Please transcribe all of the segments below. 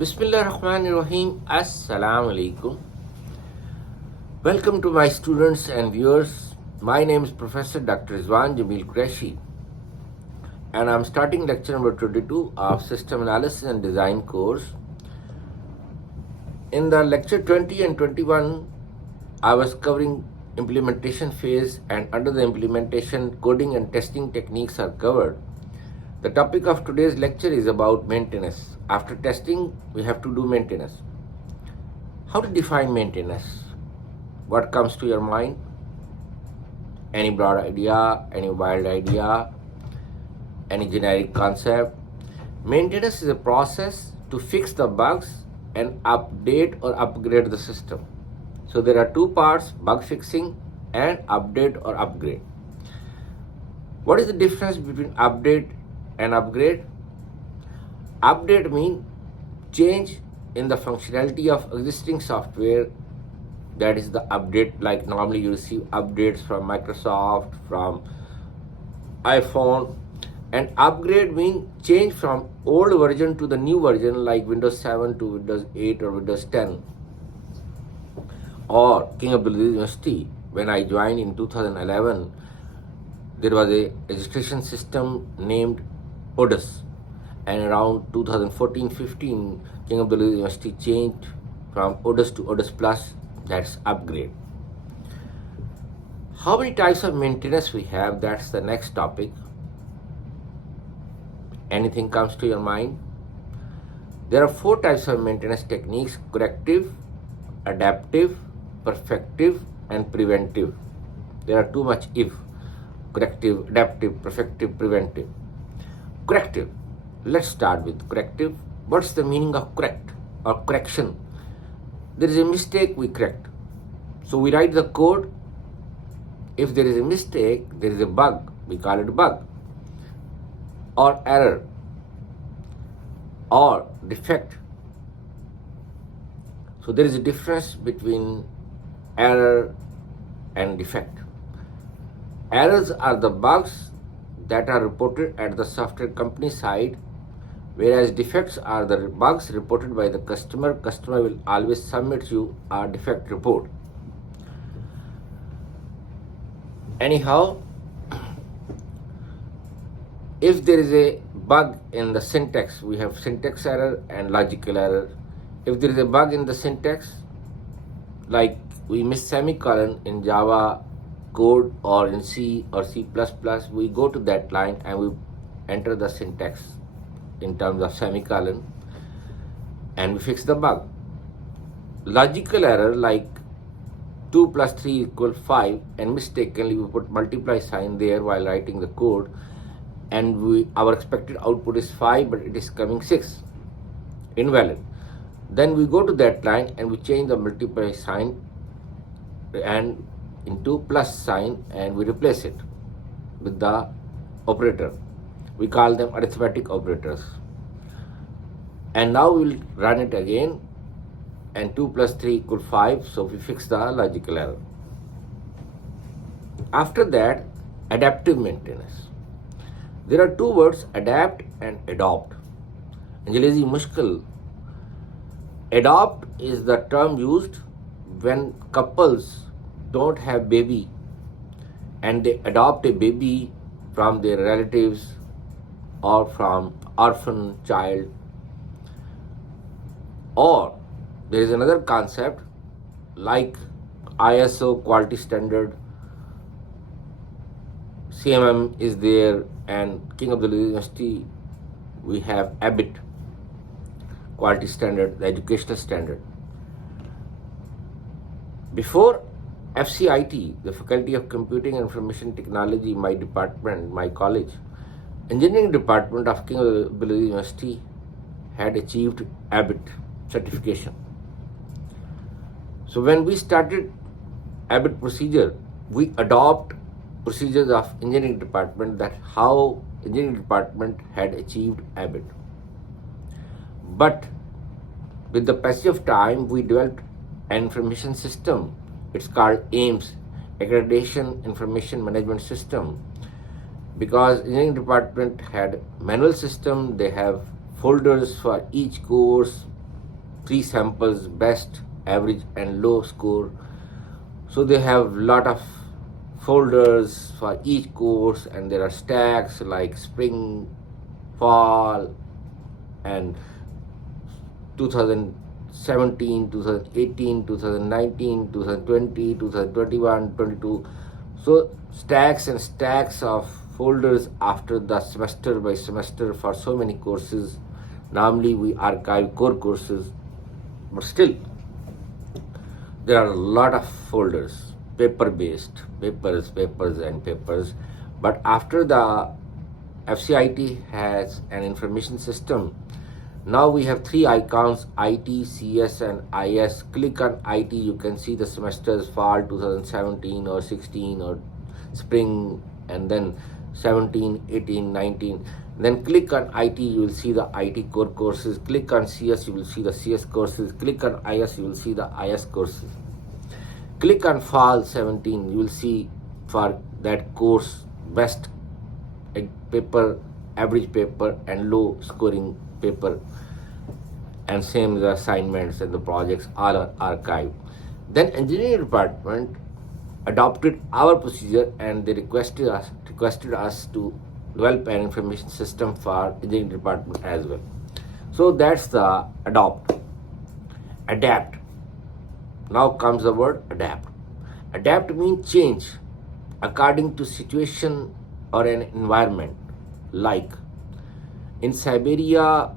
Bismillahirrahmanirrahim. Assalamu alaikum. Welcome to my students and viewers. My name is Professor Dr. Rizwan Jamil Qureshi, and I'm starting lecture number 22 of System Analysis and Design course. In the lecture 20 and 21, I was covering implementation phase, and under the implementation, coding and testing techniques are covered. The topic of today's lecture is about maintenance. After testing, we have to do maintenance. How to define maintenance? What comes to your mind? Any broad idea, any wild idea, any generic concept? Maintenance is a process to fix the bugs and update or upgrade the system. So there are two parts, bug fixing and update or upgrade. What is the difference between update and upgrade? Update means change in the functionality of existing software. That is the update. Like normally you receive updates from Microsoft, from iPhone. And upgrade means change from old version to the new version, like Windows 7 to Windows 8 or Windows 10. Or King Abdulaziz University, when I joined in 2011, there was a registration system named ODUS, and around 2014-15, King Abdulaziz University changed from ODUS to ODUS Plus. That's upgrade. How many types of maintenance we have? That's the next topic. Anything comes to your mind? There are four types of maintenance techniques: corrective, adaptive, perfective, and preventive. There are too much if: corrective, adaptive, perfective, preventive. Corrective. Let's start with corrective. What's the meaning of correct or correction? There is a mistake, we correct. So we write the code. If there is a mistake, there is a bug, we call it bug, or error, or defect. So there is a difference between error and defect. Errors are the bugs that are reported at the software company side, whereas defects are the bugs reported by the customer. Customer will always submit you a defect report. Anyhow, if there is a bug in the syntax, we have syntax error and logical error. If there is a bug in the syntax, like we miss semicolon in Java code or in C or C++, we go to that line and we enter the syntax in terms of semicolon and we fix the bug. Logical error, like 2 plus 3 equals 5, and mistakenly we put multiply sign there while writing the code, and our expected output is 5 but it is coming 6, invalid. Then we go to that line and we change the multiply sign and into plus sign and we replace it with the operator. We call them arithmetic operators. And now we will run it again, and 2 plus 3 equals 5, so we fix the logical error. After that, adaptive maintenance. There are two words, adapt and adopt. Anjalizi mushkil. Adopt is the term used when couples don't have baby and they adopt a baby from their relatives or from orphan child. Or there is another concept like ISO quality standard, CMM is there, and King Abdulaziz University we have ABIT quality standard, the educational standard. Before FCIT, the Faculty of Computing and Information Technology, my department, my college, engineering department of King Abdulaziz University had achieved ABIT certification. So when we started ABIT procedure, we adopt procedures of engineering department, that how engineering department had achieved ABIT. But with the passage of time, we developed an information system. It's called AIMS, Accreditation Information Management System, because engineering department had manual system. They have folders for each course, 3 samples, best, average and low score. So they have lot of folders for each course, and there are stacks like spring, fall, and 2017, 2018, 2019, 2020, 2021, 22. So stacks and stacks of folders after the semester by semester for so many courses. Normally we archive core courses, but still there are a lot of folders, paper based, papers and papers. But after the FCIT has an information system, now we have 3 icons: IT, CS and IS. Click on IT, you can see the semesters fall 2017 or 16 or spring, and then 17, 18, 19. Then click on IT, you will see the IT core courses. Click on CS, you will see the CS courses. Click on IS, you will see the IS courses. Click on fall 17, you will see for that course best paper, average paper and low scoring paper, and same the assignments and the projects all are archived. Then engineering department adopted our procedure, and they requested us to develop an information system for engineering department as well. So that's the adapt. Now comes the word adapt. Adapt means change according to situation or an environment. Like in Siberia,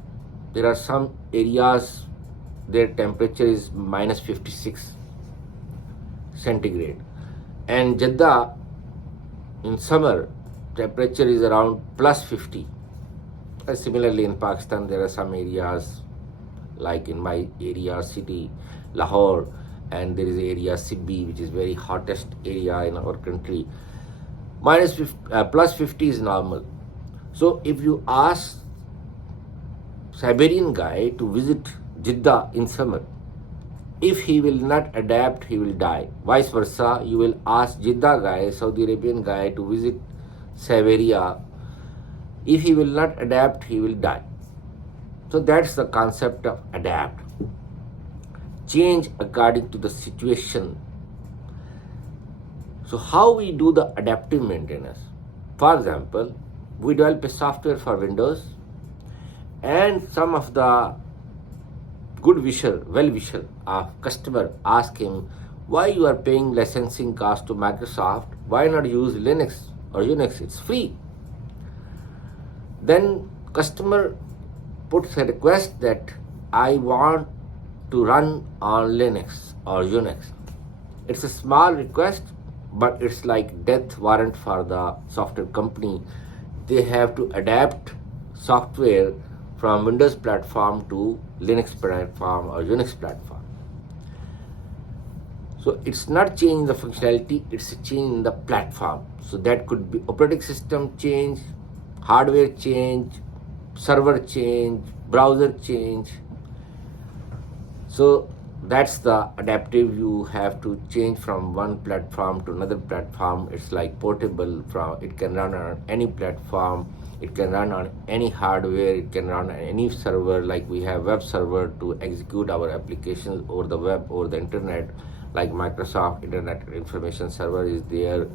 there are some areas their temperature is minus 56 centigrade, and Jeddah in summer temperature is around plus 50. Similarly in Pakistan, there are some areas like in my area city Lahore, and there is area Sibbi, which is very hottest area in our country. Plus 50 is normal. So if you ask Siberian guy to visit Jeddah in summer, if he will not adapt, he will die. Vice versa, you will ask Jeddah guy, Saudi Arabian guy, to visit Siberia. If he will not adapt, he will die. So that's the concept of adapt. Change according to the situation. So how we do the adaptive maintenance? For example, we develop a software for Windows, and some of the well-wisher of customer ask him, why you are paying licensing cost to Microsoft? Why not use Linux or Unix? It's free. Then customer puts a request that I want to run on Linux or Unix. It's a small request, but it's like death warrant for the software company. They have to adapt software from Windows platform to Linux platform or Unix platform. So it's not changing the functionality, it's a change in the platform. So that could be operating system change, hardware change, server change, browser change. So that's the adaptive. You have to change from one platform to another platform. It's like portable, it can run on any platform, it can run on any hardware, it can run on any server. Like we have web server to execute our applications over the web, over the internet, like Microsoft Internet Information Server is there,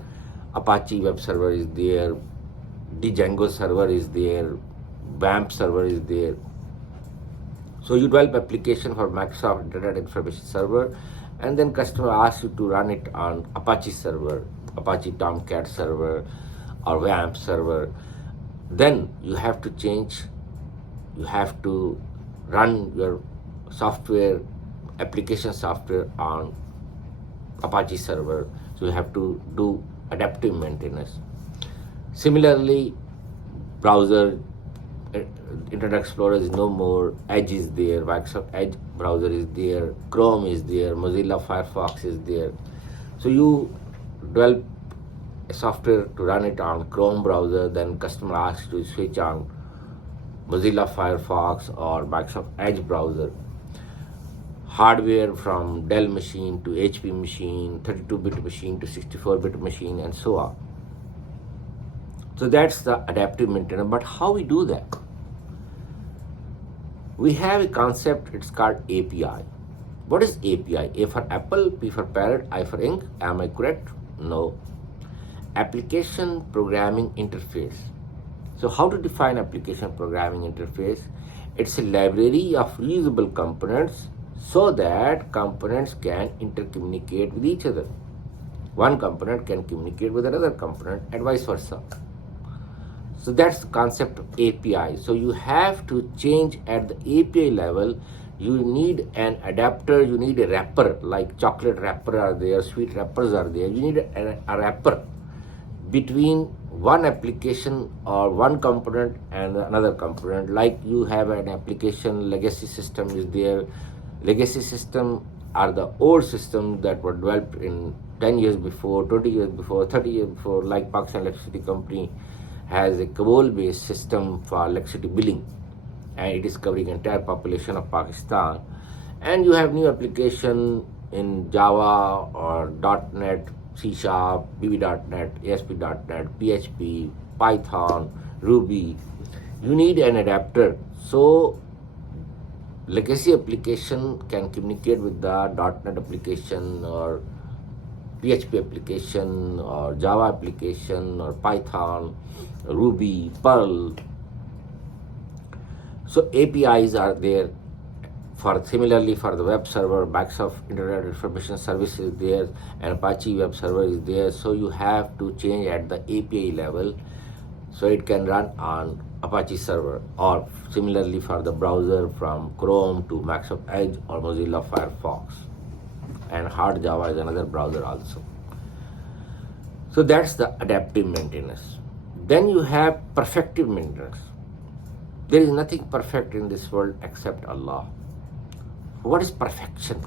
Apache web server is there, Django server is there, WAMP server is there. So you develop application for Microsoft Internet Information Server, and then customer asks you to run it on Apache server, Apache Tomcat server or WAMP server. Then you have to change, you have to run your software, application software on Apache server. So you have to do adaptive maintenance. Similarly, browser, Internet Explorer is no more, Edge is there, Microsoft Edge browser is there, Chrome is there, Mozilla Firefox is there. So you develop a software to run it on Chrome browser, then customer asks to switch on Mozilla Firefox or Microsoft Edge browser. Hardware from Dell machine to HP machine, 32-bit machine to 64-bit machine, and so on. So that's the adaptive maintenance. But how we do that? We have a concept, it's called API. What is API? A for apple, P for parrot, I for ink. Am I correct? No. Application Programming Interface. So how to define application programming interface? It's a library of reusable components so that components can intercommunicate with each other. One component can communicate with another component and vice versa. So that's the concept of API. So you have to change at the API level. You need an adapter, you need a wrapper, like chocolate wrapper are there, sweet wrappers are there. You need a wrapper between one application or one component and another component. Like you have an application, legacy system is there. Legacy system are the old systems that were developed in 10 years before, 20 years before, 30 years before, like Pakistan Electricity Company has a Kabul-based system for electricity billing, and it is covering entire population of Pakistan. And you have new application in Java or .NET, C#, VB.NET, ASP.NET, PHP, Python, Ruby. You need an adapter. So legacy application can communicate with the .NET application or PHP application or Java application or Python, Ruby, Perl. So APIs are there. Similarly for the web server, Microsoft Internet Information Service is there, and Apache web server is there. So you have to change at the API level so it can run on Apache server, or similarly for the browser from Chrome to Microsoft Edge or Mozilla Firefox. And hard Java is another browser also. So that's the adaptive maintenance. Then you have perfective maintenance. There is nothing perfect in this world except Allah. What is perfection?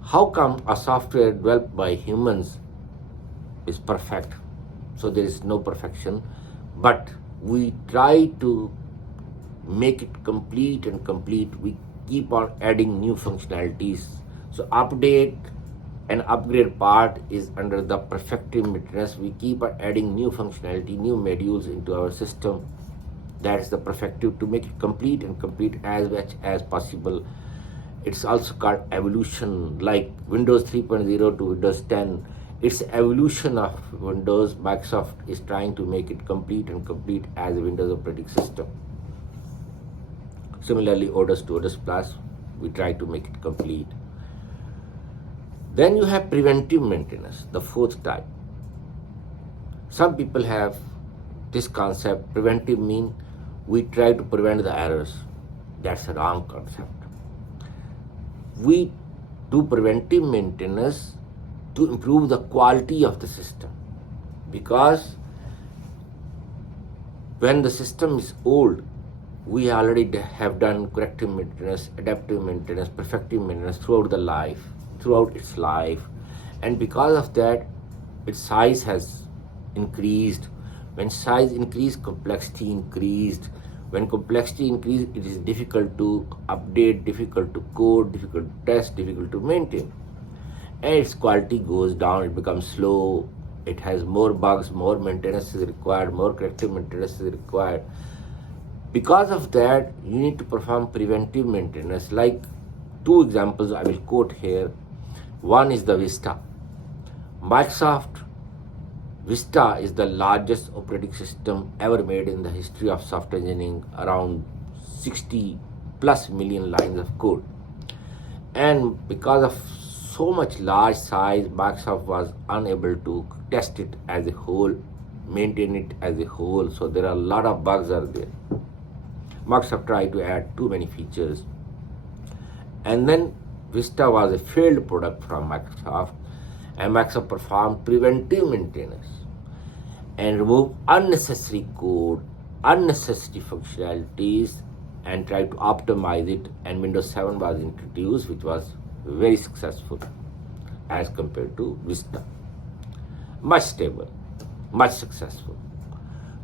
How come a software developed by humans is perfect? So there is no perfection, but we try to make it complete and complete. We keep on adding new functionalities. So update and upgrade part is under the perfective maintenance. We keep on adding new functionality, new modules into our system. That's the perfective, to make it complete and complete as much as possible. It's also called evolution, like Windows 3.0 to Windows 10. It's evolution of Windows. Microsoft is trying to make it complete and complete as a Windows operating system. Similarly, OS to OS Plus, we try to make it complete. Then you have preventive maintenance, the fourth type. Some people have this concept. Preventive means we try to prevent the errors. That's a wrong concept. We do preventive maintenance to improve the quality of the system, because when the system is old, we already have done corrective maintenance, adaptive maintenance, perfective maintenance throughout its life, and because of that, its size has increased. When size increased, complexity increased. When complexity increased, it is difficult to update, difficult to code, difficult to test, difficult to maintain. And its quality goes down, it becomes slow, it has more bugs, more maintenance is required, more corrective maintenance is required. Because of that, you need to perform preventive maintenance. Like two examples I will quote here. One is the Vista. Microsoft Vista is the largest operating system ever made in the history of software engineering, around 60 plus million lines of code. And because of so much large size, Microsoft was unable to test it as a whole, maintain it as a whole. So there are a lot of bugs are there. Microsoft tried to add too many features. And then Vista was a failed product from Microsoft, and Microsoft performed preventive maintenance and removed unnecessary code, unnecessary functionalities, and tried to optimize it. And Windows 7 was introduced, which was very successful as compared to Vista. Much stable, much successful.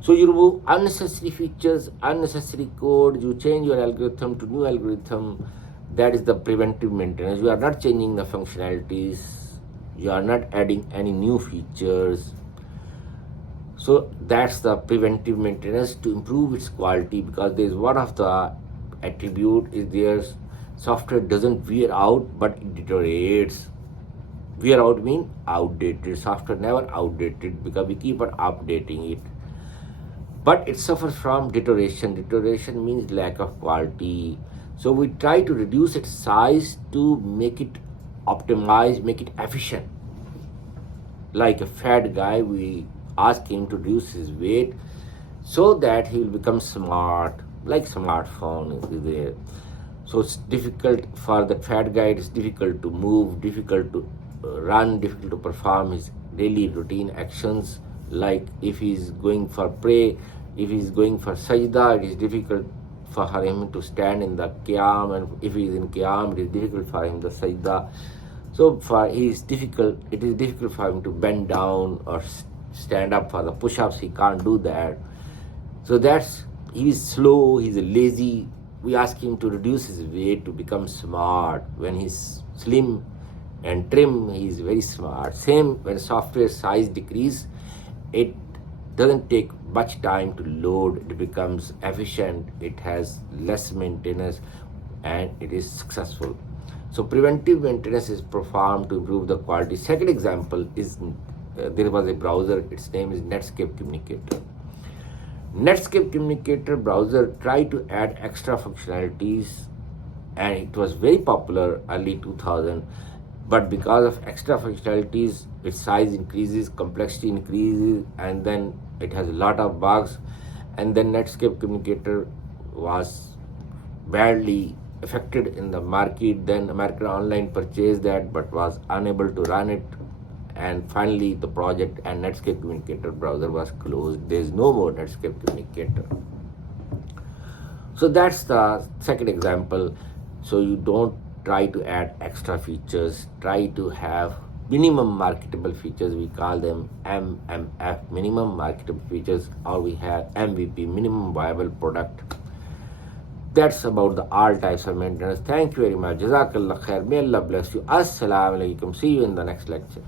So you remove unnecessary features, unnecessary code, you change your algorithm to new algorithm. That is the preventive maintenance. You are not changing the functionalities, you are not adding any new features. So that's the preventive maintenance to improve its quality, because there is one of the attribute is there. Software doesn't wear out, but it deteriorates. Wear out means outdated. Software never outdated because we keep on updating it. But it suffers from deterioration. Deterioration means lack of quality. So we try to reduce its size to make it optimize, make it efficient. Like a fat guy, we ask him to reduce his weight so that he will become smart, like smartphone is there. So it's difficult for the fat guy, it's difficult to move, difficult to run, difficult to perform his daily routine actions. Like if he's going for pray, if he's going for sajda, it is difficult for him to stand in the qiyam, and if he's in qiyam, it is difficult for him the sajda. So it is difficult for him to bend down or stand up for the push-ups. He can't do that. So he's slow, he's lazy. We ask him to reduce his weight to become smart. When he's slim and trim, he's very smart. Same when software size decrease, it doesn't take much time to load. It becomes efficient. It has less maintenance, and it is successful. So preventive maintenance is performed to improve the quality. Second example is there was a browser. Its name is Netscape Communicator. Netscape Communicator browser tried to add extra functionalities, and it was very popular early 2000. But because of extra functionalities, its size increases, complexity increases, and then it has a lot of bugs. And then Netscape Communicator was badly affected in the market. Then American Online purchased that but was unable to run it. And finally, the project and Netscape Communicator browser was closed. There is no more Netscape Communicator. So that's the second example. So you don't try to add extra features. Try to have minimum marketable features. We call them MMF, minimum marketable features, or we have MVP, minimum viable product. That's about the all types of maintenance. Thank you very much. Jazakallah khair. May Allah bless you. Assalamu alaikum. See you in the next lecture.